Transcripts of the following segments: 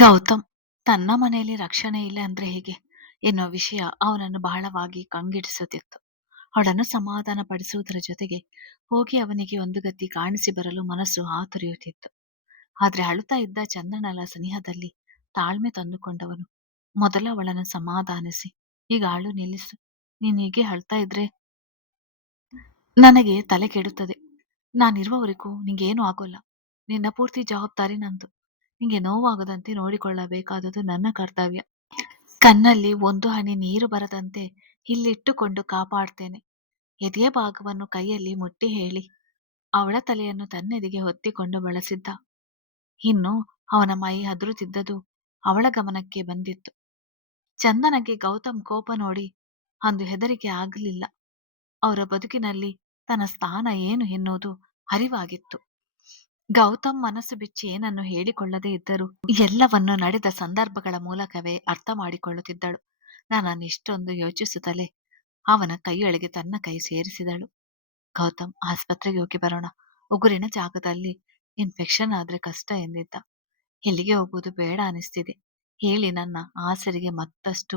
ಗೌತಮ್ ತನ್ನ ಮನೆಯಲ್ಲಿ ರಕ್ಷಣೆ ಇಲ್ಲ ಅಂದ್ರೆ ಹೇಗೆ ಎನ್ನುವ ವಿಷಯ ಅವನನ್ನು ಬಹಳವಾಗಿ ಕಂಗೆಡಿಸುತ್ತಿತ್ತು. ಅವಳನ್ನು ಸಮಾಧಾನ ಪಡಿಸುವುದರ ಜೊತೆಗೆ ಹೋಗಿ ಅವನಿಗೆ ಒಂದು ಗತಿ ಕಾಣಿಸಿ ಬರಲು ಮನಸ್ಸು ಹಾತೊರೆಯುತ್ತಿತ್ತು. ಆದ್ರೆ ಅಳುತ್ತಾ ಇದ್ದ ಚಂದನಲ ಸನಿಹದಲ್ಲಿ ತಾಳ್ಮೆ ತಂದುಕೊಂಡವನು ಮೊದಲ ಅವಳನ್ನು ಸಮಾಧಾನಿಸಿ, ಈಗ ಅಳು ನಿಲ್ಲಿಸು. ನೀನ್ ಹೀಗೆ ಅಳ್ತಾ ಇದ್ರೆ ನನಗೆ ತಲೆ ಕೆಡುತ್ತದೆ. ನಾನಿರುವವರೆಗೂ ನಿಂಗೇನೂ ಆಗೋಲ್ಲ. ನಿನ್ನ ಪೂರ್ತಿ ಜವಾಬ್ದಾರಿ ನಂದು. ನಿಂಗೆ ನೋವಾಗದಂತೆ ನೋಡಿಕೊಳ್ಳಬೇಕಾದುದು ನನ್ನ ಕರ್ತವ್ಯ. ಕಣ್ಣಲ್ಲಿ ಒಂದು ಹನಿ ನೀರು ಬರದಂತೆ ಇಲ್ಲಿಟ್ಟುಕೊಂಡು ಕಾಪಾಡ್ತೇನೆ. ಎದೆಯ ಭಾಗವನ್ನು ಕೈಯಲ್ಲಿ ಮುಟ್ಟಿ ಹೇಳಿ ಅವಳ ತಲೆಯನ್ನು ತನ್ನೆದೆಗೆ ಹೊತ್ತಿಕೊಂಡು ಬಳಸಿದ್ದ. ಇನ್ನು ಅವನ ಮೈ ಹದುರುತ್ತಿದ್ದದು ಅವಳ ಗಮನಕ್ಕೆ ಬಂದಿತ್ತು. ಚಂದನಗೆ ಗೌತಮ್ ಕೋಪ ನೋಡಿ ಅಂದು ಹೆದರಿಕೆ ಆಗಲಿಲ್ಲ. ಅವರ ಬದುಕಿನಲ್ಲಿ ತನ್ನ ಸ್ಥಾನ ಏನು ಎನ್ನುವುದು ಅರಿವಾಗಿತ್ತು. ಗೌತಮ್ ಮನಸ್ಸು ಬಿಚ್ಚಿ ಏನನ್ನು ಹೇಳಿಕೊಳ್ಳದೇ ಇದ್ದರೂ ಎಲ್ಲವನ್ನು ನಡೆದ ಸಂದರ್ಭಗಳ ಮೂಲಕವೇ ಅರ್ಥ ಮಾಡಿಕೊಳ್ಳುತ್ತಿದ್ದಳು. ನಾನನ್ನಿಷ್ಟೊಂದು ಯೋಚಿಸುತ್ತಲೇ ಅವನ ಕೈಯೊಳಗೆ ತನ್ನ ಕೈ ಸೇರಿಸಿದಳು. ಗೌತಮ್, ಆಸ್ಪತ್ರೆಗೆ ಹೋಗಿ ಬರೋಣ. ಉಗುರಿನ ಜಾಗದಲ್ಲಿ ಇನ್ಫೆಕ್ಷನ್ ಆದ್ರೆ ಕಷ್ಟ ಎಂದಿದ್ದ. ಎಲ್ಲಿಗೆ ಹೋಗುವುದು ಬೇಡ ಅನಿಸ್ತಿದೆ ಹೇಳಿ ನನ್ನ ಆಸರಿಗೆ ಮತ್ತಷ್ಟು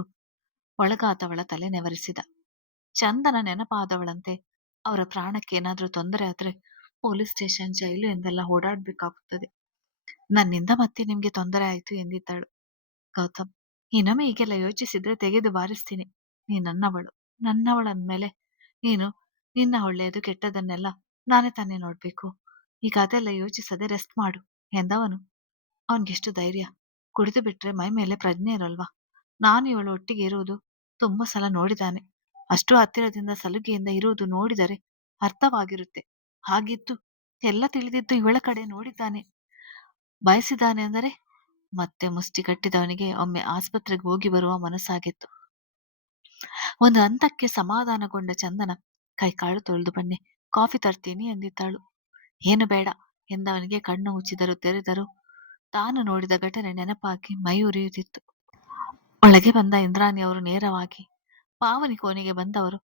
ಒಳಗಾದವಳ ತಲೆ ನೆವರಿಸಿದ. ಚಂದನ ನೆನಪಾದವಳಂತೆ ಅವರ ಪ್ರಾಣಕ್ಕೇನಾದ್ರೂ ತೊಂದರೆ ಆದ್ರೆ ಪೊಲೀಸ್ ಸ್ಟೇಷನ್, ಜೈಲು ಎಂದೆಲ್ಲ ಓಡಾಡ್ಬೇಕಾಗುತ್ತದೆ. ನನ್ನಿಂದ ಮತ್ತೆ ನಿಮ್ಗೆ ತೊಂದರೆ ಆಯ್ತು ಎಂದಿದ್ದಳು. ಗೌತಮ್, ಇನ್ನೊಮ್ಮೆ ಹೀಗೆಲ್ಲ ಯೋಚಿಸಿದ್ರೆ ತೆಗೆದು ಬಾರಿಸ್ತೀನಿ. ನೀ ನನ್ನವಳಂದ್ಮೇಲೆ ನೀನು ನಿನ್ನ ಒಳ್ಳೆಯದು ಕೆಟ್ಟದನ್ನೆಲ್ಲ ನಾನೇ ತಾನೇ ನೋಡ್ಬೇಕು. ಈಗ ಅದೆಲ್ಲ ಯೋಚಿಸದೆ ರೆಸ್ಟ್ ಮಾಡು ಎಂದವನು. ಅವನ್ಗೆಷ್ಟು ಧೈರ್ಯ! ಕುಡಿದು ಬಿಟ್ರೆ ಮೈ ಮೇಲೆ ಪ್ರಜ್ಞೆ ಇರಲ್ವಾ? ನಾನು ಇವಳು ಒಟ್ಟಿಗೆ ಇರುವುದು ತುಂಬಾ ಸಲ ನೋಡಿದಾನೆ. ಅಷ್ಟು ಹತ್ತಿರದಿಂದ ಸಲುಗೆಯಿಂದ ಇರುವುದು ನೋಡಿದರೆ ಅರ್ಥವಾಗಿರುತ್ತೆ. ಹಾಗಿತ್ತು ಎಲ್ಲ ತಿಳಿದಿದ್ದು ಇವಳ ಕಡೆ ನೋಡಿದ್ದಾನೆ, ಬಯಸಿದ್ದಾನೆ ಅಂದರೆ ಮತ್ತೆ ಮುಷ್ಟಿ ಕಟ್ಟಿದವನಿಗೆ ಒಮ್ಮೆ ಆಸ್ಪತ್ರೆಗೆ ಹೋಗಿ ಬರುವ ಮನಸ್ಸಾಗಿತ್ತು. ಒಂದು ಹಂತಕ್ಕೆ ಸಮಾಧಾನಗೊಂಡ ಚಂದನ, ಕೈಕಾಳು ತೊಳೆದು ಬನ್ನಿ, ಕಾಫಿ ತರ್ತೀನಿ ಎಂದಿದ್ದಾಳು. ಏನು ಬೇಡ ಎಂದವನಿಗೆ ಕಣ್ಣು ಮುಚ್ಚಿದರು ತೆರೆದರು ತಾನು ನೋಡಿದ ಘಟನೆ ನೆನಪಾಗಿ ಮೈ ಉರಿಯುತ್ತಿತ್ತು. ಒಳಗೆ ಬಂದ ಇಂದ್ರಾಣಿ ಅವರು ನೇರವಾಗಿ ಪಾವನಿ ಕೋಣೆಗೆ ಬಂದವರು,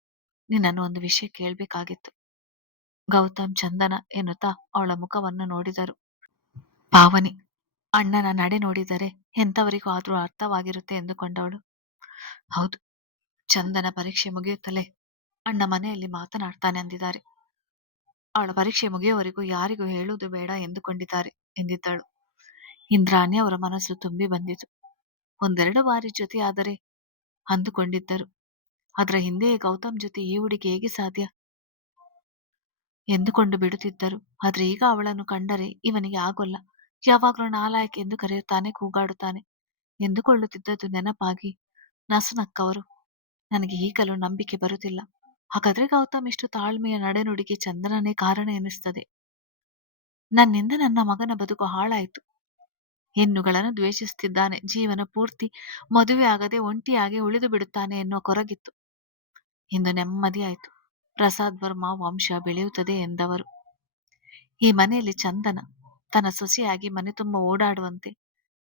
ನಿನ್ನನ್ನು ಒಂದು ವಿಷಯ ಕೇಳಬೇಕಾಗಿತ್ತು. ಗೌತಮ್, ಚಂದನ ಎನ್ನುತ್ತಾ ಅವಳ ಮುಖವನ್ನು ನೋಡಿದರು. ಪಾವನಿ ಅಣ್ಣನ ನಡೆ ನೋಡಿದರೆ ಎಂಥವರಿಗೂ ಆದ್ರೂ ಅರ್ಥವಾಗಿರುತ್ತೆ ಎಂದುಕೊಂಡವಳು. ಹೌದು, ಚಂದನ ಪರೀಕ್ಷೆ ಮುಗಿಯುತ್ತಲೇ ಅಣ್ಣ ಮನೆಯಲ್ಲಿ ಮಾತನಾಡ್ತಾನೆ ಅಂದಿದ್ದಾರೆ. ಅವಳ ಪರೀಕ್ಷೆ ಮುಗಿಯುವವರೆಗೂ ಯಾರಿಗೂ ಹೇಳುವುದು ಬೇಡ ಎಂದುಕೊಂಡಿದ್ದಾರೆ ಎಂದಿದ್ದಳು. ಇಂದ್ರಾಣಿ ಅವರ ಮನಸ್ಸು ತುಂಬಿ ಬಂದಿತು. ಒಂದೆರಡು ಬಾರಿ ಜೊತೆಯಾದರೆ ಅಂದುಕೊಂಡಿದ್ದರು. ಅದರ ಹಿಂದೆಯೇ ಗೌತಮ್ ಜೊತೆ ಈ ಹುಡುಗಿ ಹೇಗೆ ಸಾಧ್ಯ ಎಂದುಕೊಂಡು ಬಿಡುತ್ತಿದ್ದರು. ಆದ್ರೆ ಈಗ ಅವಳನ್ನು ಕಂಡರೆ ಇವನಿಗೆ ಆಗೋಲ್ಲ, ಯಾವಾಗಲೂ ನಾಲಾಯಕ್ ಎಂದು ಕರೆಯುತ್ತಾನೆ, ಕೂಗಾಡುತ್ತಾನೆ ಎಂದುಕೊಳ್ಳುತ್ತಿದ್ದದ್ದು ನೆನಪಾಗಿ ನಸುನಕ್ಕವರು. ನನಗೆ ಈಗಲೂ ನಂಬಿಕೆ ಬರುತ್ತಿಲ್ಲ. ಹಾಗಾದ್ರೆ ಗೌತಮ್ ಇಷ್ಟು ತಾಳ್ಮೆಯ ನಡೆನುಡಿಗೆ ಚಂದನನೇ ಕಾರಣ ಎನಿಸ್ತದೆ. ನನ್ನಿಂದ ನನ್ನ ಮಗನ ಬದುಕು ಹಾಳಾಯಿತು. ಹೆಣ್ಣುಗಳನ್ನು ದ್ವೇಷಿಸುತ್ತಿದ್ದಾನೆ, ಜೀವನ ಪೂರ್ತಿ ಮದುವೆ ಆಗದೆ ಒಂಟಿಯಾಗಿ ಉಳಿದು ಬಿಡುತ್ತಾನೆ ಎನ್ನುವ ಕೊರಗಿತ್ತು. ಇಂದು ನೆಮ್ಮದಿ ಆಯಿತು. ಪ್ರಸಾದ್ ವರ್ಮಾ ವಂಶ ಬೆಳೆಯುತ್ತದೆ ಎಂದವರು. ಈ ಮನೆಯಲ್ಲಿ ಚಂದನ ತನ್ನ ಸೊಸೆಯಾಗಿ ಮನೆ ತುಂಬ ಓಡಾಡುವಂತೆ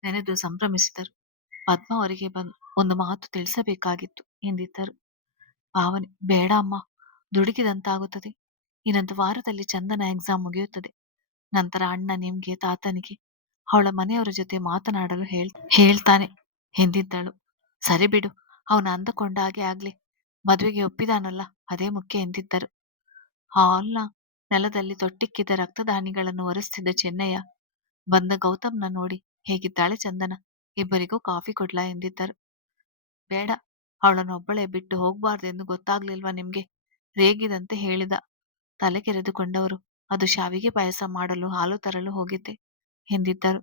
ನೆನೆದು ಸಂಭ್ರಮಿಸಿದರು. ಪದ್ಮ ಅವರಿಗೆ ಒಂದು ಮಾತು ತಿಳಿಸಬೇಕಾಗಿತ್ತು ಎಂದಿದ್ದರು. ಪಾವನಿ, ಬೇಡ ಅಮ್ಮ, ದುಡುಕಿದಂತಾಗುತ್ತದೆ. ಇನ್ನೊಂದು ವಾರದಲ್ಲಿ ಚಂದನ ಎಕ್ಸಾಮ್ ಮುಗಿಯುತ್ತದೆ. ನಂತರ ಅಣ್ಣ ನಿಮ್ಗೆ, ತಾತನಿಗೆ ಅವಳ ಮನೆಯವರ ಜೊತೆ ಮಾತನಾಡಲು ಹೇಳ್ತಾನೆ ಎಂದಿದ್ದಳು. ಸರಿ ಬಿಡು, ಅವನು ಅಂದುಕೊಂಡ ಹಾಗೆ ಆಗ್ಲಿ. ಮದುವೆಗೆ ಒಪ್ಪಿದಾನಲ್ಲ, ಅದೇ ಮುಖ್ಯ ಎಂದಿದ್ದರು. ಹಾಲ್ನ ನೆಲದಲ್ಲಿ ತೊಟ್ಟಿಕ್ಕಿದ ರಕ್ತದ ಹನಿಗಳನ್ನು ಒರೆಸ್ತಿದ್ದ ಚೆನ್ನಯ್ಯ ಬಂದ ಗೌತಮ್ನ ನೋಡಿ, ಹೇಗಿದ್ದಾಳೆ ಚಂದನ, ಇಬ್ಬರಿಗೂ ಕಾಫಿ ಕೊಡ್ಲಾ ಎಂದಿದ್ದರು. ಬೇಡ, ಅವಳನ್ನು ಒಬ್ಬಳೇ ಬಿಟ್ಟು ಹೋಗ್ಬಾರ್ದೆಂದು ಗೊತ್ತಾಗ್ಲಿಲ್ವಾ ನಿಮ್ಗೆ? ರೇಗಿದಂತೆ ಹೇಳಿದ. ತಲೆ ಕೆರೆದುಕೊಂಡವರು, ಅದು ಶಾವಿಗೆ ಪಾಯಸ ಮಾಡಲು ಹಾಲು ತರಲು ಹೋಗಿದ್ದೆ ಎಂದಿದ್ದರು.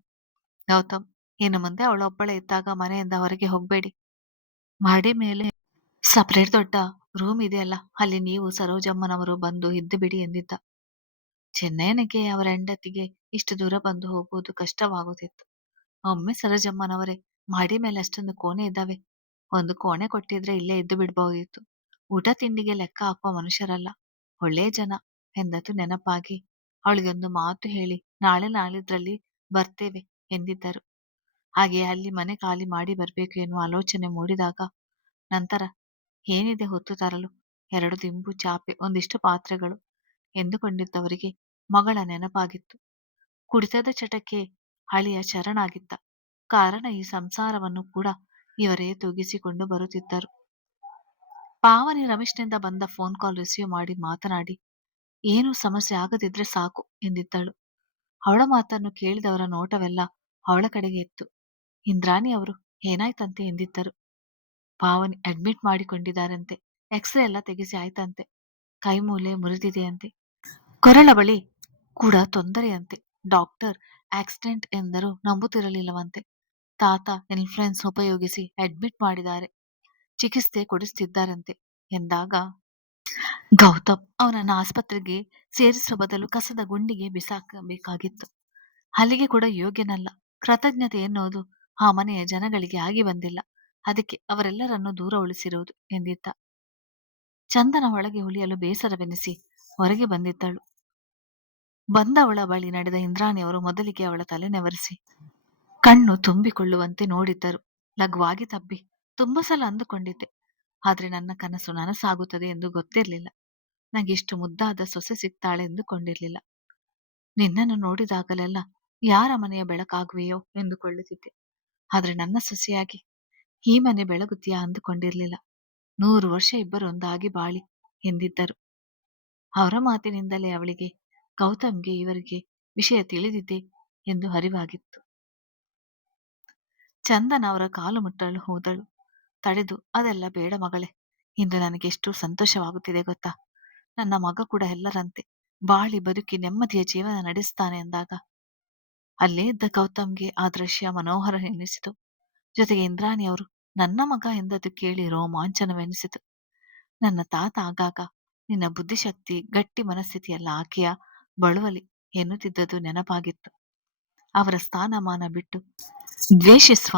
ಗೌತಮ್, ಇನ್ನು ಮುಂದೆ ಅವಳೊಬ್ಬಳೇ ಇದ್ದಾಗ ಮನೆಯಿಂದ ಹೊರಗೆ ಹೋಗ್ಬೇಡಿ. ಮಾಡಿ ಮೇಲೆ ಸಪರೇಟ್ ದೊಡ್ಡ ರೂಮ್ ಇದೆಯಲ್ಲ, ಅಲ್ಲಿ ನೀವು ಸರೋಜಮ್ಮನವರು ಬಂದು ಇದ್ದು ಬಿಡಿ ಎಂದಿದ್ದ. ಚೆನ್ನಯ್ಯನಿಗೆ ಅವರ ಹೆಂಡತಿಗೆ ಇಷ್ಟು ದೂರ ಬಂದು ಹೋಗುವುದು ಕಷ್ಟವಾಗುತ್ತಿತ್ತು. ಒಮ್ಮೆ ಸರೋಜಮ್ಮನವರೇ, ಮಾಡಿ ಮೇಲೆ ಅಷ್ಟೊಂದು ಕೋಣೆ ಇದ್ದಾವೆ, ಒಂದು ಕೋಣೆ ಕೊಟ್ಟಿದ್ರೆ ಇಲ್ಲೇ ಇದ್ದು ಬಿಡ್ಬಹುದಿತ್ತು. ಊಟ ತಿಂಡಿಗೆ ಲೆಕ್ಕ ಹಾಕುವ ಮನುಷ್ಯರಲ್ಲ, ಒಳ್ಳೆಯ ಜನ ಎಂದದ್ದು ನೆನಪಾಗಿ ಅವಳಿಗೆ ಒಂದು ಮಾತು ಹೇಳಿ ನಾಳೆ ನಾಳಿದ್ರಲ್ಲಿ ಬರ್ತೇವೆ ಎಂದಿದ್ದರು. ಹಾಗೆ ಅಲ್ಲಿ ಮನೆ ಖಾಲಿ ಮಾಡಿ ಬರ್ಬೇಕು ಎನ್ನುವ ಆಲೋಚನೆ ಮೂಡಿದಾಗ ನಂತರ ಏನಿದೆ ಹೊತ್ತು ತರಲು, 2 ದಿಂಬು ಚಾಪೆ, ಒಂದಿಷ್ಟು ಪಾತ್ರೆಗಳು ಎಂದುಕೊಂಡಿದ್ದವರಿಗೆ ಮಗಳ ನೆನಪಾಗಿತ್ತು. ಕುಡಿತದ ಚಟಕ್ಕೆ ಅಳಿಯ ಶರಣಾಗಿದ್ದ. ಕಾರಣ ಈ ಸಂಸಾರವನ್ನು ಕೂಡ ಇವರೇ ತೂಗಿಸಿಕೊಂಡು ಬರುತ್ತಿದ್ದರು. ಪಾವನಿ ರಮೇಶ್ನಿಂದ ಬಂದ ಫೋನ್ ಕಾಲ್ ರಿಸೀವ್ ಮಾಡಿ ಮಾತನಾಡಿ, ಏನೂ ಸಮಸ್ಯೆ ಆಗದಿದ್ರೆ ಸಾಕು ಎಂದಿದ್ದಳು. ಅವಳ ಮಾತನ್ನು ಕೇಳಿದವರ ನೋಟವೆಲ್ಲ ಅವಳ ಕಡೆಗೆ ಇತ್ತು. ಇಂದ್ರಾಣಿ ಅವರು ಏನಾಯ್ತಂತೆ ಎಂದಿದ್ದರು. ಪಾವನಿ ಅಡ್ಮಿಟ್ ಮಾಡಿಕೊಂಡಿದ್ದಾರಂತೆ. ಎಕ್ಸ್ರೇ ಎಲ್ಲ ತೆಗೆಸಿ ಆಯ್ತಂತೆ. ಕೈಮೂಲೆ ಮುರಿದಿದೆಯಂತೆ. ಕೊರಳ ಬಳಿ ಕೂಡ ತೊಂದರೆಯಂತೆ. ಡಾಕ್ಟರ್ ಆಕ್ಸಿಡೆಂಟ್ ಎಂದರೂ ನಂಬುತ್ತಿರಲಿಲ್ಲವಂತೆ. ತಾತ ಇನ್ಫ್ಲುಯೆನ್ಸ್ ಉಪಯೋಗಿಸಿ ಅಡ್ಮಿಟ್ ಮಾಡಿದ್ದಾರೆ. ಚಿಕಿತ್ಸೆ ಕೊಡಿಸ್ತಿದ್ದಾರಂತೆ ಎಂದಾಗ, ಗೌತಮ್ ಅವನನ್ನ ಆಸ್ಪತ್ರೆಗೆ ಸೇರಿಸುವ ಬದಲು ಕಸದ ಗುಂಡಿಗೆ ಬಿಸಾಕಬೇಕಾಗಿತ್ತು. ಅಲ್ಲಿಗೆ ಕೂಡ ಯೋಗ್ಯನಲ್ಲ. ಕೃತಜ್ಞತೆ ಎನ್ನುವುದು ಆ ಮನೆಯ ಜನಗಳಿಗೆ ಆಗಿ ಬಂದಿಲ್ಲ. ಅದಕ್ಕೆ ಅವರೆಲ್ಲರನ್ನೂ ದೂರ ಉಳಿಸಿರುವುದು ಎಂದಿದ್ದ. ಚಂದನ ಒಳಗೆ ಉಳಿಯಲು ಬೇಸರವೆನಿಸಿ ಹೊರಗೆ ಬಂದಿದ್ದಳು. ಬಂದವಳ ಬಳಿ ನಡೆದ ಇಂದ್ರಾಣಿಯವರು ಮೊದಲಿಗೆ ಅವಳ ತಲೆನೆವರಿಸಿ ಕಣ್ಣು ತುಂಬಿಕೊಳ್ಳುವಂತೆ ನೋಡಿದ್ದರು. ಲಘುವಾಗಿ ತಬ್ಬಿ, ತುಂಬ ಸಲ ಅಂದುಕೊಂಡಿದ್ದೆ, ಆದ್ರೆ ನನ್ನ ಕನಸು ನನಸಾಗುತ್ತದೆ ಎಂದು ಗೊತ್ತಿರಲಿಲ್ಲ. ನಂಗಿಷ್ಟು ಮುದ್ದಾದ ಸೊಸೆ ಸಿಗ್ತಾಳೆ ಎಂದುಕೊಂಡಿರಲಿಲ್ಲ. ನಿನ್ನನ್ನು ನೋಡಿದಾಗಲೆಲ್ಲ ಯಾರ ಮನೆಯ ಬೆಳಕಾಗುವೆಯೋ ಎಂದುಕೊಳ್ಳುತ್ತಿದ್ದೆ. ಆದ್ರೆ ನನ್ನ ಸೊಸೆಯಾಗಿ ಈ ಮನೆ ಬೆಳಗುತ್ತೀಯಾ ಅಂದುಕೊಂಡಿರಲಿಲ್ಲ. 100 ವರ್ಷ ಇಬ್ಬರು ಒಂದಾಗಿ ಬಾಳಿ ಎಂದಿದ್ದರು. ಅವರ ಮಾತಿನಿಂದಲೇ ಅವಳಿಗೆ ಗೌತಮ್ಗೆ ಇವರಿಗೆ ವಿಷಯ ತಿಳಿದಿದೆ ಎಂದು ಅರಿವಾಗಿತ್ತು. ಚಂದನ ಅವರ ಕಾಲು ಮುಟ್ಟಲು ಹೋದಳು. ತಡೆದು, ಅದೆಲ್ಲ ಬೇಡ ಮಗಳೇ, ಇಂದು ನನಗೆ ಎಷ್ಟು ಸಂತೋಷವಾಗುತ್ತಿದೆ ಗೊತ್ತಾ. ನನ್ನ ಮಗ ಕೂಡ ಎಲ್ಲರಂತೆ ಬಾಳಿ ಬದುಕಿ ನೆಮ್ಮದಿಯ ಜೀವನ ನಡೆಸ್ತಾನೆ ಎಂದಾಗ ಅಲ್ಲೇ ಇದ್ದ ಗೌತಮ್ಗೆ ಆ ದೃಶ್ಯ ಮನೋಹರ ಎನಿಸಿತು. ಜೊತೆಗೆ ಇಂದ್ರಾಣಿಯವರು ನನ್ನ ಮಗ ಎಂದದ್ದು ಕೇಳಿ ರೋಮಾಂಚನವೆನಿಸಿತು. ನನ್ನ ತಾತ ಆಗಾಗ ನಿನ್ನ ಬುದ್ಧಿಶಕ್ತಿ, ಗಟ್ಟಿ ಮನಸ್ಥಿತಿ ಎಲ್ಲ ಆಕೆಯ ಬಳುವಲಿ ಎನ್ನುತ್ತಿದ್ದದ್ದು ನೆನಪಾಗಿತ್ತು. ಅವರ ಸ್ಥಾನಮಾನ ಬಿಟ್ಟು ದ್ವೇಷಿಸುವ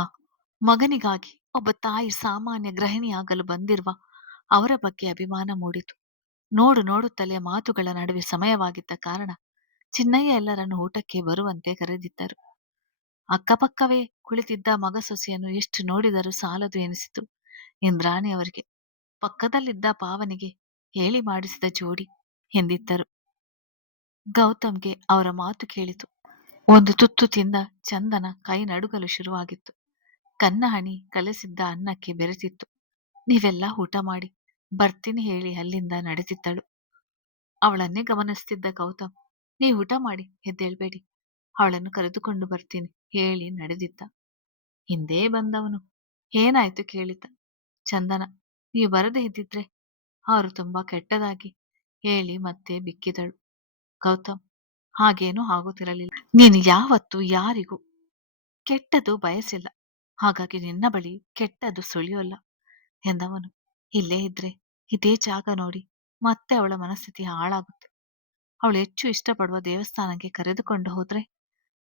ಮಗನಿಗಾಗಿ ಒಬ್ಬ ತಾಯಿ ಸಾಮಾನ್ಯ ಗೃಹಿಣಿಯಾಗಲು ಬಂದಿರುವ ಅವರ ಬಗ್ಗೆ ಅಭಿಮಾನ ಮೂಡಿತು. ನೋಡುತ್ತಲೇ ಮಾತುಗಳ ನಡುವೆ ಸಮಯವಾಗಿದ್ದ ಕಾರಣ ಚಿನ್ನಯ್ಯ ಎಲ್ಲರನ್ನು ಊಟಕ್ಕೆ ಬರುವಂತೆ ಕರೆದಿದ್ದರು. ಅಕ್ಕಪಕ್ಕವೇ ಕುಳಿತಿದ್ದ ಮಗ ಸೊಸೆಯನ್ನು ಎಷ್ಟು ನೋಡಿದರೂ ಸಾಲದು ಎನಿಸಿತು ಇಂದ್ರಾಣಿ ಅವರಿಗೆ. ಪಕ್ಕದಲ್ಲಿದ್ದ ಪಾವನಿಗೆ ಹೇಳಿ ಮಾಡಿಸಿದ ಜೋಡಿ ಎಂದಿದ್ದರು. ಗೌತಮ್ಗೆ ಅವರ ಮಾತು ಕೇಳಿತು. ಒಂದು ತುತ್ತು ತಿಂದ ಚಂದನ ಕೈ ನಡುಗಲು ಶುರುವಾಗಿತ್ತು. ಕನ್ನಹಣಿ ಕಲಸಿದ್ದ ಅನ್ನಕ್ಕೆ ಬೆರೆತಿತ್ತು. ನೀವೆಲ್ಲ ಊಟ ಮಾಡಿ ಬರ್ತೀನಿ ಹೇಳಿ ಅಲ್ಲಿಂದ ನಡೆದಿದ್ದಳು. ಅವಳನ್ನೇ ಗಮನಿಸುತ್ತಿದ್ದ ಗೌತಮ್, ನೀ ಊಟ ಮಾಡಿ ಎದ್ದೇಳ್ಬೇಡಿ, ಅವಳನ್ನು ಕರೆದುಕೊಂಡು ಬರ್ತೀನಿ ಹೇಳಿ ನಡೆದಿದ್ದ. ಹಿಂದೆ ಬಂದವನು ಏನಾಯ್ತು ಕೇಳಿದ್ದ. ಚಂದನ, ನೀವು ಬರದೇ ಇದ್ದಿದ್ರೆ ಅವರು ತುಂಬಾ ಕೆಟ್ಟದಾಗಿ ಹೇಳಿ ಮತ್ತೆ ಬಿಕ್ಕಿದಳು. ಗೌತಮ್, ಹಾಗೇನೂ ಆಗುತ್ತಿರಲಿಲ್ಲ. ನೀನು ಯಾವತ್ತೂ ಯಾರಿಗೂ ಕೆಟ್ಟದ್ದು ಬಯಸಿಲ್ಲ, ಹಾಗಾಗಿ ನಿನ್ನ ಬಳಿ ಕೆಟ್ಟದ್ದು ಸುಳಿಯೋಲ್ಲ ಎಂದವನು. ಇಲ್ಲೇ ಇದ್ರೆ ಇದೇ ಜಾಗ ನೋಡಿ ಮತ್ತೆ ಅವಳ ಮನಸ್ಥಿತಿ ಹಾಳಾಗುತ್ತೆ. ಅವಳು ಹೆಚ್ಚು ಇಷ್ಟಪಡುವ ದೇವಸ್ಥಾನಕ್ಕೆ ಕರೆದುಕೊಂಡು ಹೋದ್ರೆ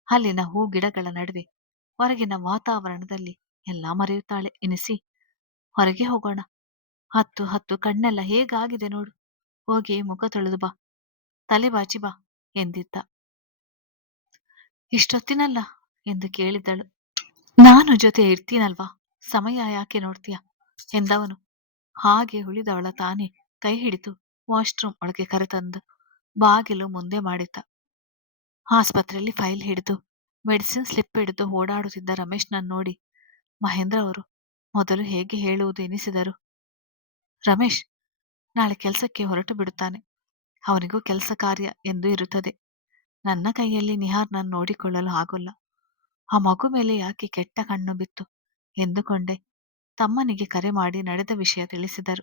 ಅಲ್ಲಿನ ಹೂ ಗಿಡಗಳ ನಡುವೆ ಹೊರಗಿನ ವಾತಾವರಣದಲ್ಲಿ ಎಲ್ಲಾ ಮರೆಯುತ್ತಾಳೆ ಎನಿಸಿ ಹೊರಗೆ ಹೋಗೋಣ. ಹತ್ತು ಕಣ್ಣೆಲ್ಲ ಹೇಗಾಗಿದೆ ನೋಡು, ಹೋಗಿ ಮುಖ ತೊಳೆದು ಬಾ, ತಲೆ ಬಾಚಿ ಬಾ ಎಂದಿದ್ದ. ಇಷ್ಟೊತ್ತಿನಲ್ಲ ಎಂದು ಕೇಳಿದಳು. ನಾನು ಜೊತೆ ಇರ್ತೀನಲ್ವಾ, ಸಮಯ ಯಾಕೆ ನೋಡ್ತೀಯ ಎಂದವನು. ಹಾಗೆ ಉಳಿದವಳ ತಾನೇ ಕೈ ಹಿಡಿದು ವಾಶ್ರೂಮ್ ಒಳಗೆ ಕರೆತಂದು ಬಾಗಿಲು ಮುಂದೆ ಮಾಡಿದ್ದ. ಆಸ್ಪತ್ರೆಯಲ್ಲಿ ಫೈಲ್ ಹಿಡಿದು ಮೆಡಿಸಿನ್ ಸ್ಲಿಪ್ ಹಿಡಿದು ಓಡಾಡುತ್ತಿದ್ದ ರಮೇಶ್ನನ್ನು ನೋಡಿ ಮಹೇಂದ್ರ ಅವರು ಮೊದಲು ಹೇಗೆ ಹೇಳುವುದು ಎನಿಸಿದರು. ರಮೇಶ್ ನಾಳೆ ಕೆಲಸಕ್ಕೆ ಹೊರಟು ಬಿಡುತ್ತಾನೆ. ಅವನಿಗೂ ಕೆಲಸ ಕಾರ್ಯ ಎಂದು ಇರುತ್ತದೆ. ನನ್ನ ಕೈಯಲ್ಲಿ ನಿಹಾರ್ನನ್ನು ನೋಡಿಕೊಳ್ಳಲು ಆಗೋಲ್ಲ. ಆ ಮಗು ಮೇಲೆ ಯಾಕೆ ಕೆಟ್ಟ ಕಣ್ಣು ಬಿತ್ತು ಎಂದುಕೊಂಡೆ. ತಮ್ಮನಿಗೆ ಕರೆ ಮಾಡಿ ನಡೆದ ವಿಷಯ ತಿಳಿಸಿದರು.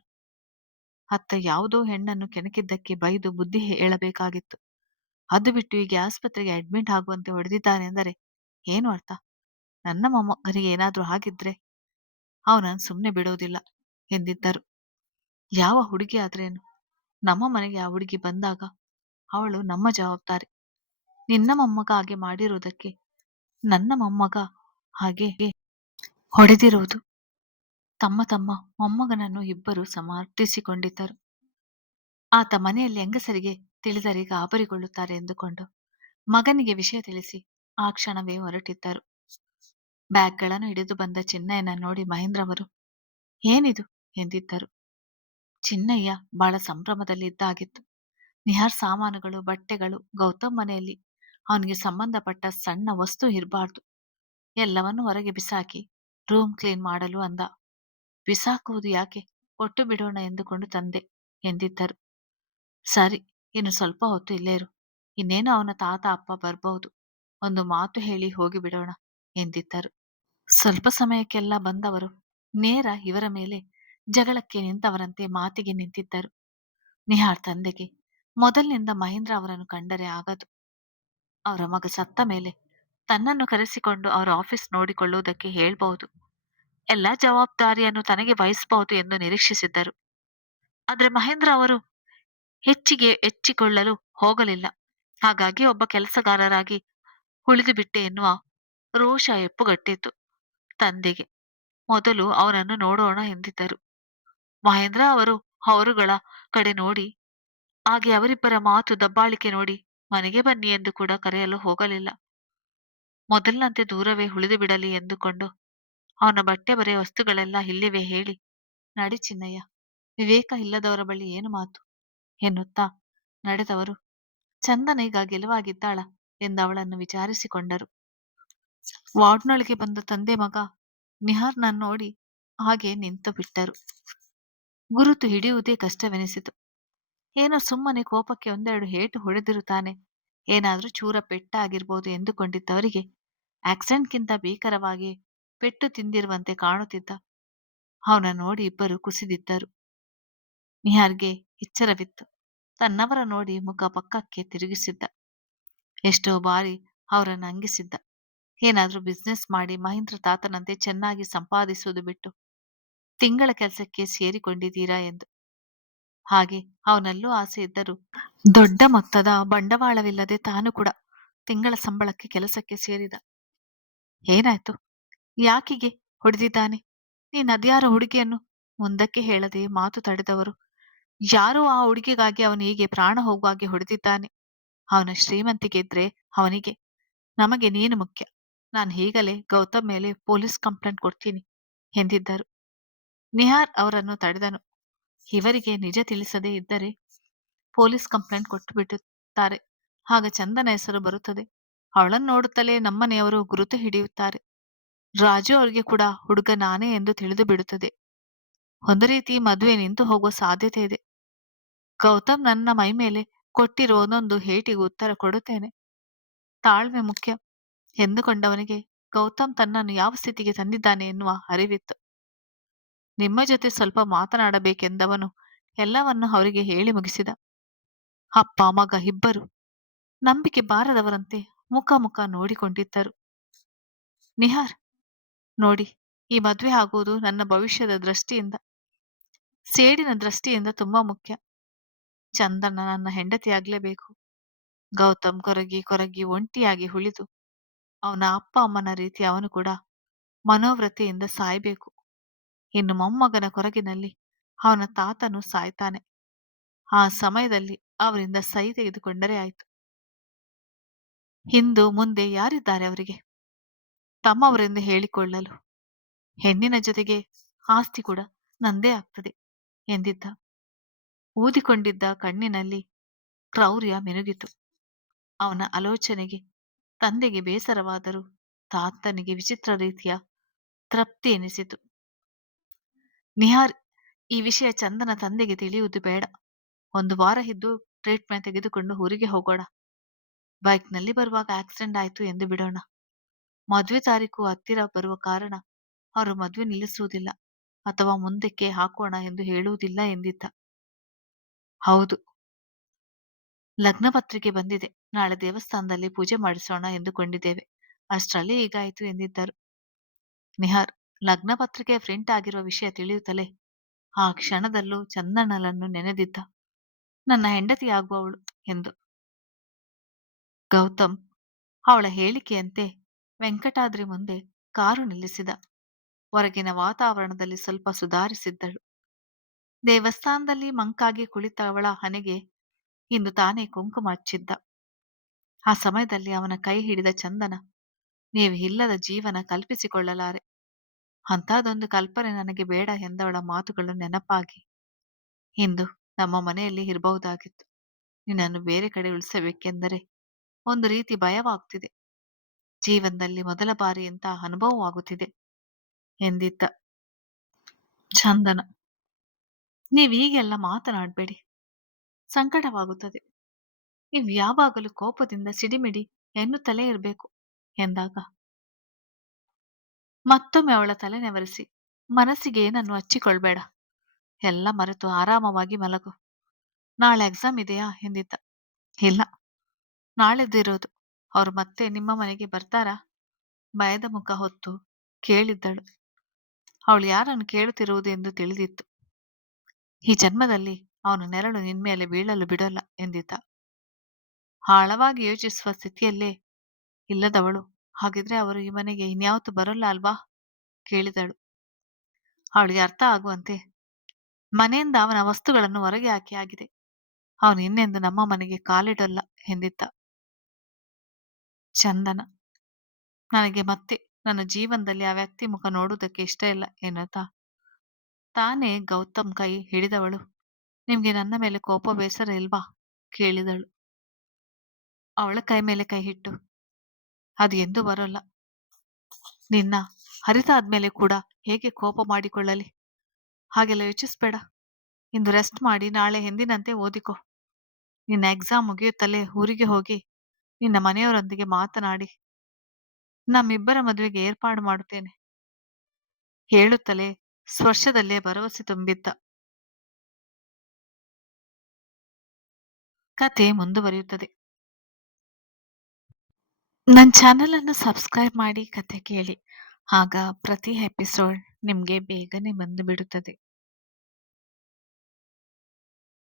ಅತ್ತ ಯಾವುದೋ ಹೆಣ್ಣನ್ನು ಕೆಣಕಿದ್ದಕ್ಕೆ ಬೈದು ಬುದ್ಧಿ ಹೇಳಬೇಕಾಗಿತ್ತು. ಅದು ಬಿಟ್ಟು ಈಗ ಆಸ್ಪತ್ರೆಗೆ ಅಡ್ಮಿಟ್ ಆಗುವಂತೆ ಹೊಡೆದಿದ್ದಾನೆಂದರೆ ಏನು ಅರ್ಥ? ನನ್ನ ಮೊಮ್ಮಗನಿಗೆ ಏನಾದ್ರೂ ಆಗಿದ್ರೆ ಅವನನ್ನು ಸುಮ್ಮನೆ ಬಿಡೋದಿಲ್ಲ ಎಂದಿದ್ದರು. ಯಾವ ಹುಡುಗಿ ಆದ್ರೇನು, ನಮ್ಮ ಮನೆಗೆ ಆ ಹುಡುಗಿ ಬಂದಾಗ ಅವಳು ನಮ್ಮ ಜವಾಬ್ದಾರಿ. ನಿನ್ನ ಮೊಮ್ಮಗ ಹಾಗೆ ಮಾಡಿರುವುದಕ್ಕೆ ನನ್ನ ಮೊಮ್ಮಗ ಹಾಗೆ ಹೊಡೆದಿರುವುದು. ತಮ್ಮ ಮೊಮ್ಮಗನನ್ನು ಇಬ್ಬರು ಸಮರ್ಥಿಸಿಕೊಂಡಿದ್ದರು. ಆತ ಮನೆಯಲ್ಲಿ ಹೆಂಗಸರಿಗೆ ತಿಳಿದರೆ ಗಾಬರಿಗೊಳ್ಳುತ್ತಾರೆ ಎಂದುಕೊಂಡು ಮಗನಿಗೆ ವಿಷಯ ತಿಳಿಸಿ ಆ ಕ್ಷಣವೇ ಹೊರಟಿದ್ದರು. ಬ್ಯಾಗ್ಗಳನ್ನು ಹಿಡಿದು ಬಂದ ಚಿನ್ನಯ್ಯನ ನೋಡಿ ಮಹೇಂದ್ರ ಅವರು ಏನಿದು ಎಂದಿದ್ದರು. ಚಿನ್ನಯ್ಯ ಬಹಳ ಸಂಭ್ರಮದಲ್ಲಿದ್ದಾಗಿತ್ತು. ನಿಹಾರ್ ಸಾಮಾನುಗಳು, ಬಟ್ಟೆಗಳು, ಗೌತಮ್ ಮನೆಯಲ್ಲಿ ಅವನಿಗೆ ಸಂಬಂಧಪಟ್ಟ ಸಣ್ಣ ವಸ್ತು ಇರಬಾರ್ದು ಎಲ್ಲವನ್ನೂ ಹೊರಗೆ ಬಿಸಾಕಿ ರೂಮ್ ಕ್ಲೀನ್ ಮಾಡಲು ಅಂದ. ಬಿಸಾಕುವುದು ಯಾಕೆ, ಕೊಟ್ಟು ಬಿಡೋಣ ಎಂದುಕೊಂಡು ತಂದೆ ಎಂದಿದ್ದರು. ಸರಿ, ಇನ್ನು ಸ್ವಲ್ಪ ಹೊತ್ತು ಇಲ್ಲೇ ಇರು. ಇನ್ನೇನು ಅವನ ತಾತ ಅಪ್ಪ ಬರ್ಬಹುದು. ಒಂದು ಮಾತು ಹೇಳಿ ಹೋಗಿಬಿಡೋಣ ಎಂದಿದ್ದರು. ಸ್ವಲ್ಪ ಸಮಯಕ್ಕೆಲ್ಲ ಬಂದವರು ನೇರ ಇವರ ಮೇಲೆ ಜಗಳಕ್ಕೆ ನಿಂತವರಂತೆ ಮಾತಿಗೆ ನಿಂತಿದ್ದರು. ನಿಹಾರ್ ತಂದೆಗೆ ಮೊದಲಿನಿಂದ ಮಹೇಂದ್ರ ಅವರನ್ನು ಕಂಡರೆ ಆಗದು. ಅವರ ಮಗ ಸತ್ತ ಮೇಲೆ ತನ್ನನ್ನು ಕರೆಸಿಕೊಂಡು ಅವರ ಆಫೀಸ್ ನೋಡಿಕೊಳ್ಳುವುದಕ್ಕೆ ಹೇಳ್ಬಹುದು. ಎಲ್ಲಾ ಜವಾಬ್ದಾರಿಯನ್ನು ತನಗೆ ವಹಿಸಬಹುದು ಎಂದು ನಿರೀಕ್ಷಿಸಿದ್ದರು. ಆದರೆ ಮಹೇಂದ್ರ ಅವರು ಹೆಚ್ಚಿಗೆ ಹೆಚ್ಚಿಕೊಳ್ಳಲು ಹೋಗಲಿಲ್ಲ. ಹಾಗಾಗಿ ಒಬ್ಬ ಕೆಲಸಗಾರರಾಗಿ ಉಳಿದು ಬಿಟ್ಟೆ ಎನ್ನುವ ರೋಷ ಹೆಪ್ಪುಗಟ್ಟಿತ್ತು ತಂದೆಗೆ. ಮೊದಲು ಅವನನ್ನು ನೋಡೋಣ ಎಂದಿದ್ದರು. ಮಹೇಂದ್ರ ಅವರು ಅವರುಗಳ ಕಡೆ ನೋಡಿ, ಹಾಗೆ ಅವರಿಬ್ಬರ ಮಾತು ದಬ್ಬಾಳಿಕೆ ನೋಡಿ ಮನೆಗೆ ಬನ್ನಿ ಎಂದು ಕೂಡ ಕರೆಯಲು ಹೋಗಲಿಲ್ಲ. ಮೊದಲಿನಂತೆ ದೂರವೇ ಉಳಿದು ಬಿಡಲಿ ಎಂದುಕೊಂಡು ಅವನ ಬಟ್ಟೆ ಬರೆ ವಸ್ತುಗಳೆಲ್ಲ ಇಲ್ಲಿವೆ ಹೇಳಿ, ನಡಿ ಚಿನ್ನಯ್ಯ, ವಿವೇಕ ಇಲ್ಲದವರ ಬಳಿ ಏನು ಮಾತು ಎನ್ನುತ್ತಾ ನಡೆದವರು ಚಂದನ ಈಗ ಗೆಲುವಾಗಿದ್ದಾಳ ಎಂದವಳನ್ನು ವಿಚಾರಿಸಿಕೊಂಡರು. ವಾರ್ಡ್ನೊಳಗೆ ಬಂದ ತಂದೆ ಮಗ ನಿಹಾರ್ನನ್ನು ನೋಡಿ ಹಾಗೆ ನಿಂತು ಬಿಟ್ಟರು. ಗುರುತು ಹಿಡಿಯುವುದೇ ಕಷ್ಟವೆನಿಸಿತು. ಏನೋ ಸುಮ್ಮನೆ ಕೋಪಕ್ಕೆ ಒಂದೆರಡು ಏಟು ಹೊಡೆದಿರುತ್ತಾನೆ, ಏನಾದ್ರೂ ಚೂರ ಪೆಟ್ಟ ಆಗಿರ್ಬೋದು ಎಂದುಕೊಂಡಿದ್ದವರಿಗೆ ಆಕ್ಸಿಡೆಂಟ್ಗಿಂತ ಭೀಕರವಾಗಿ ಪೆಟ್ಟು ತಿಂದಿರುವಂತೆ ಕಾಣುತ್ತಿದ್ದ. ಅವನ ನೋಡಿ ಇಬ್ಬರು ಕುಸಿದಿದ್ದರು. ನಿಹಾರ್ಗೆ ಎಚ್ಚರವಿತ್ತು. ತನ್ನವರ ನೋಡಿ ಮುಖ ಪಕ್ಕಕ್ಕೆ ತಿರುಗಿಸಿದ್ದ. ಎಷ್ಟೋ ಬಾರಿ ಅವರನ್ನು ಅಂಗಿಸಿದ್ದ, ಏನಾದ್ರೂ ಬಿಸ್ನೆಸ್ ಮಾಡಿ ಮಹೇಂದ್ರ ತಾತನಂತೆ ಚೆನ್ನಾಗಿ ಸಂಪಾದಿಸುವುದು ಬಿಟ್ಟು ತಿಂಗಳ ಕೆಲಸಕ್ಕೆ ಸೇರಿಕೊಂಡಿದ್ದೀರಾ ಎಂದು. ಹಾಗೆ ಅವನಲ್ಲೂ ಆಸೆ ಇದ್ದರೂ ದೊಡ್ಡ ಮೊತ್ತದ ಬಂಡವಾಳವಿಲ್ಲದೆ ತಾನು ಕೂಡ ತಿಂಗಳ ಸಂಬಳಕ್ಕೆ ಕೆಲಸಕ್ಕೆ ಸೇರಿದ. ಏನಾಯ್ತು, ಯಾಕಿಗೆ ಹೊಡೆದಿದ್ದಾನೆ, ನೀನ್ ಅದ್ಯಾರ ಹುಡುಗಿಯನ್ನು ಮುಂದಕ್ಕೆ ಹೇಳದೆ ಮಾತು ತಡೆದವರು. ಯಾರೋ ಆ ಹುಡುಗಿಗಾಗಿ ಅವನು ಹೀಗೆ ಪ್ರಾಣ ಹೋಗುವಾಗೆ ಹೊಡೆದಿದ್ದಾನೆ. ಅವನ ಶ್ರೀಮಂತಿಗೆ ಇದ್ರೆ ಅವನಿಗೆ, ನಮಗೆ ನೀನು ಮುಖ್ಯ. ನಾನು ಈಗಲೇ ಗೌತಮ್ ಮೇಲೆ ಪೊಲೀಸ್ ಕಂಪ್ಲೇಂಟ್ ಕೊಡ್ತೀನಿ ಎಂದಿದ್ದರು. ನಿಹಾರ್ ಅವರನ್ನು ತಡೆದನು. ಇವರಿಗೆ ನಿಜ ತಿಳಿಸದೇ ಇದ್ದರೆ ಪೊಲೀಸ್ ಕಂಪ್ಲೇಂಟ್ ಕೊಟ್ಟು ಬಿಡುತ್ತಾರೆ. ಆಗ ಚಂದನ ಹೆಸರು ಬರುತ್ತದೆ. ಅವಳನ್ನು ನೋಡುತ್ತಲೇ ನಮ್ಮನೆಯವರು ಗುರುತು ಹಿಡಿಯುತ್ತಾರೆ. ರಾಜು ಅವರಿಗೆ ಕೂಡ ಹುಡುಗ ನಾನೇ ಎಂದು ತಿಳಿದು ಬಿಡುತ್ತದೆ. ಒಂದು ರೀತಿ ಮದುವೆ ನಿಂತು ಹೋಗುವ ಸಾಧ್ಯತೆ ಇದೆ. ಗೌತಮ್ ನನ್ನ ಮೈ ಮೇಲೆ ಕೊಟ್ಟಿರೋ ಒಂದೊಂದು ಹೇಟಿಗೂ ಉತ್ತರ ಕೊಡುತ್ತೇನೆ. ತಾಳ್ಮೆ ಮುಖ್ಯ ಎಂದುಕೊಂಡವನಿಗೆ ಗೌತಮ್ ತನ್ನನ್ನು ಯಾವ ಸ್ಥಿತಿಗೆ ತಂದಿದ್ದಾನೆ ಎನ್ನುವ ಅರಿವಿತ್ತು. ನಿಮ್ಮ ಜೊತೆ ಸ್ವಲ್ಪ ಮಾತನಾಡಬೇಕೆಂದವನು ಎಲ್ಲವನ್ನು ಅವರಿಗೆ ಹೇಳಿ ಮುಗಿಸಿದ. ಅಪ್ಪ ಮಗ ಇಬ್ಬರು ನಂಬಿಕೆ ಬಾರದವರಂತೆ ಮುಖ ಮುಖ ನೋಡಿಕೊಂಡಿದ್ದರು. ನಿಹಾರ್, ನೋಡಿ, ಈ ಮದುವೆ ಆಗುವುದು ನನ್ನ ಭವಿಷ್ಯದ ದೃಷ್ಟಿಯಿಂದ, ಸೇಡಿನ ದೃಷ್ಟಿಯಿಂದ ತುಂಬಾ ಮುಖ್ಯ. ಚಂದನ ನನ್ನ ಹೆಂಡತಿಯಾಗ್ಲೇಬೇಕು. ಗೌತಮ್ ಕೊರಗಿ ಕೊರಗಿ ಒಂಟಿಯಾಗಿ ಉಳಿದು ಅವನ ಅಪ್ಪ ಅಮ್ಮನ ರೀತಿ ಅವನು ಕೂಡ ಮನೋವ್ರತೆಯಿಂದ ಸಾಯ್ಬೇಕು. ಇನ್ನು ಮೊಮ್ಮಗನ ಕೊರಗಿನಲ್ಲಿ ಅವನ ತಾತನು ಸಾಯ್ತಾನೆ. ಆ ಸಮಯದಲ್ಲಿ ಅವರಿಂದ ಸಹಿ ತೆಗೆದುಕೊಂಡರೆ ಆಯ್ತು. ಹಿಂದು ಮುಂದೆ ಯಾರಿದ್ದಾರೆ ಅವರಿಗೆ, ತಮ್ಮವರೆಂದು ಹೇಳಿಕೊಳ್ಳಲು. ಹೆಣ್ಣಿನ ಜೊತೆಗೆ ಆಸ್ತಿ ಕೂಡ ನಂದೇ ಆಗ್ತದೆ ಎಂದಿದ್ದ. ಊದಿಕೊಂಡಿದ್ದ ಕಣ್ಣಿನಲ್ಲಿ ಕ್ರೌರ್ಯ ಮಿನುಗಿತು. ಅವನ ಆಲೋಚನೆಗೆ ತಂದೆಗೆ ಬೇಸರವಾದರೂ ತಾತನಿಗೆ ವಿಚಿತ್ರ ರೀತಿಯ ತೃಪ್ತಿ ಎನಿಸಿತು. ನಿಹಾರ್, ಈ ವಿಷಯ ಚಂದನ ತಂದೆಗೆ ತಿಳಿಯುವುದು ಬೇಡ. ಒಂದು ವಾರ ಇದ್ದು ಟ್ರೀಟ್ಮೆಂಟ್ ತೆಗೆದುಕೊಂಡು ಊರಿಗೆ ಹೋಗೋಣ. ಬೈಕ್ನಲ್ಲಿ ಬರುವಾಗ ಆಕ್ಸಿಡೆಂಟ್ ಆಯ್ತು ಎಂದು ಬಿಡೋಣ. ಮದುವೆ ತಾರೀಕು ಹತ್ತಿರ ಬರುವ ಕಾರಣ ಅವರು ಮದುವೆ ನಿಲ್ಲಿಸುವುದಿಲ್ಲ ಅಥವಾ ಮುಂದಕ್ಕೆ ಹಾಕೋಣ ಎಂದು ಹೇಳುವುದಿಲ್ಲ ಎಂದಿದ್ದ. ಹೌದು, ಲಗ್ನ ಪತ್ರಿಕೆ ಬಂದಿದೆ. ನಾಳೆ ದೇವಸ್ಥಾನದಲ್ಲಿ ಪೂಜೆ ಮಾಡಿಸೋಣ ಎಂದುಕೊಂಡಿದ್ದೇವೆ. ಅಷ್ಟರಲ್ಲಿ ಹೀಗಾಯಿತು ಎಂದಿದ್ದರು. ನಿಹಾರ್ ಲಗ್ನ ಪತ್ರಿಕೆ ಪ್ರಿಂಟ್ ಆಗಿರುವ ವಿಷಯ ತಿಳಿಯುತ್ತಲೇ ಆ ಕ್ಷಣದಲ್ಲೂ ಚಂದನಳನ್ನು ನೆನೆದಿದ್ದ. ನನ್ನ ಹೆಂಡತಿಯಾಗುವವಳು ಎಂದು. ಗೌತಮ್ ಅವಳ ಹೇಳಿಕೆಯಂತೆ ವೆಂಕಟಾದ್ರಿ ಮುಂದೆ ಕಾರು ನಿಲ್ಲಿಸಿದ. ಹೊರಗಿನ ವಾತಾವರಣದಲ್ಲಿ ಸ್ವಲ್ಪ ಸುಧಾರಿಸಿದ್ದಳು. ದೇವಸ್ಥಾನದಲ್ಲಿ ಮಂಕಾಗಿ ಕುಳಿತವಳ ಹಣೆಗೆ ಇಂದು ತಾನೇ ಕುಂಕುಮ ಹಚ್ಚಿದ್ದ. ಆ ಸಮಯದಲ್ಲಿ ಅವನ ಕೈ ಹಿಡಿದ ಚಂದನ, ನೀವು ಇಲ್ಲದ ಜೀವನ ಕಲ್ಪಿಸಿಕೊಳ್ಳಲಾರೆ. ಅಂಥದ್ದೊಂದು ಕಲ್ಪನೆ ನನಗೆ ಬೇಡ ಎಂದವಳ ಮಾತುಗಳು ನೆನಪಾಗಿ, ಇಂದು ನಮ್ಮ ಮನೆಯಲ್ಲಿ ಇರಬಹುದಾಗಿತ್ತು. ನಿನ್ನನ್ನು ಬೇರೆ ಕಡೆ ಉಳಿಸಬೇಕೆಂದರೆ ಒಂದು ರೀತಿ ಭಯವಾಗ್ತಿದೆ. ಜೀವನದಲ್ಲಿ ಮೊದಲ ಬಾರಿ ಇಂತಹ ಅನುಭವವಾಗುತ್ತಿದೆ ಎಂದಿದ್ದ. ಚಂದನ: ನೀವ್ ಹೀಗೆಲ್ಲ ಮಾತನಾಡಬೇಡಿ, ಸಂಕಟವಾಗುತ್ತದೆ. ನೀವ್ ಯಾವಾಗಲೂ ಕೋಪದಿಂದ ಸಿಡಿಮಿಡಿ ಎನ್ನುತ್ತಲೇ ಇರಬೇಕು ಎಂದಾಗ ಮತ್ತೊಮ್ಮೆ ಅವಳ ತಲೆ ನೆವರಿಸಿ, ಮನಸ್ಸಿಗೆ ಏನನ್ನು ಹಚ್ಚಿಕೊಳ್ಬೇಡ, ಎಲ್ಲ ಮರೆತು ಆರಾಮವಾಗಿ ಮಲಗು, ನಾಳೆ ಎಕ್ಸಾಮ್ ಇದೆಯಾ ಎಂದಿದ್ದ. ಇಲ್ಲ, ನಾಳೆದಿರೋದು. ಅವರು ಮತ್ತೆ ನಿಮ್ಮ ಮನೆಗೆ ಬರ್ತಾರಾ? ಭಯದ ಮುಖ ಹೊತ್ತು ಕೇಳಿದ್ದಳು. ಅವಳು ಯಾರನ್ನು ಕೇಳುತ್ತಿರುವುದು ಎಂದು ತಿಳಿದಿತ್ತು. ಈ ಜನ್ಮದಲ್ಲಿ ಅವನ ನೆರಳು ನಿನ್ಮೇಲೆ ಬೀಳಲು ಬಿಡೋಲ್ಲ ಎಂದಿದ್ದ. ಆಳವಾಗಿ ಯೋಚಿಸುವ ಸ್ಥಿತಿಯಲ್ಲೇ ಇಲ್ಲದವಳು, ಹಾಗಿದ್ರೆ ಅವರು ಈ ಮನೆಗೆ ಇನ್ಯಾವತ್ತೂ ಬರೋಲ್ಲ ಅಲ್ವಾ ಕೇಳಿದಳು. ಅವಳಿಗೆ ಅರ್ಥ ಆಗುವಂತೆ, ಮನೆಯಿಂದ ಅವನ ವಸ್ತುಗಳನ್ನು ಹೊರಗೆ ಹಾಕಿ ಆಗಿದೆ, ಅವನು ಇನ್ನೆಂದು ನಮ್ಮ ಮನೆಗೆ ಕಾಲಿಡಲ್ಲ ಎಂದಿದ್ದ. ಚಂದನ: ನನಗೆ ಮತ್ತೆ ನನ್ನ ಜೀವನದಲ್ಲಿ ಆ ವ್ಯಕ್ತಿ ಮುಖ ನೋಡುವುದಕ್ಕೆ ಇಷ್ಟ ಇಲ್ಲ ಎನ್ನುತ್ತಾ ತಾನೇ ಗೌತಮ್ ಕೈ ಹಿಡಿದವಳು, ನಿಮ್ಗೆ ನನ್ನ ಮೇಲೆ ಕೋಪ ಬೇಸರ ಇಲ್ವಾ ಕೇಳಿದಳು. ಅವಳ ಕೈ ಮೇಲೆ ಕೈ ಇಟ್ಟು, ಅದು ಎಂದೂ ಬರೋಲ್ಲ. ನಿನ್ನ ಹರಿತಾದ್ಮೇಲೆ ಕೂಡ ಹೇಗೆ ಕೋಪ ಮಾಡಿಕೊಳ್ಳಲಿ? ಹಾಗೆಲ್ಲ ಯೋಚಿಸ್ಬೇಡ. ಇಂದು ರೆಸ್ಟ್ ಮಾಡಿ ನಾಳೆ ಎಂದಿನಂತೆ ಓದಿಕೊ. ನಿನ್ನ ಎಕ್ಸಾಮ್ ಮುಗಿಯುತ್ತಲೇ ಊರಿಗೆ ಹೋಗಿ ನಿನ್ನ ಮನೆಯವರೊಂದಿಗೆ ಮಾತನಾಡಿ ನಮ್ಮಿಬ್ಬರ ಮದುವೆಗೆ ಏರ್ಪಾಡು ಮಾಡುತ್ತೇನೆ ಹೇಳುತ್ತಲೇ ಸ್ಪರ್ಶದಲ್ಲೇ ಭರವಸೆ ತುಂಬಿದ್ದ. ಕತೆ ಮುಂದುವರಿಯುತ್ತದೆ. ನನ್ನ ಚಾನೆಲ್ ಅನ್ನು ಸಬ್ಸ್ಕ್ರೈಬ್ ಮಾಡಿ ಕತೆ ಕೇಳಿ, ಆಗ ಪ್ರತಿ ಎಪಿಸೋಡ್ ನಿಮಗೆ ಬೇಗನೆ ಬಂದು ಬಿಡುತ್ತದೆ.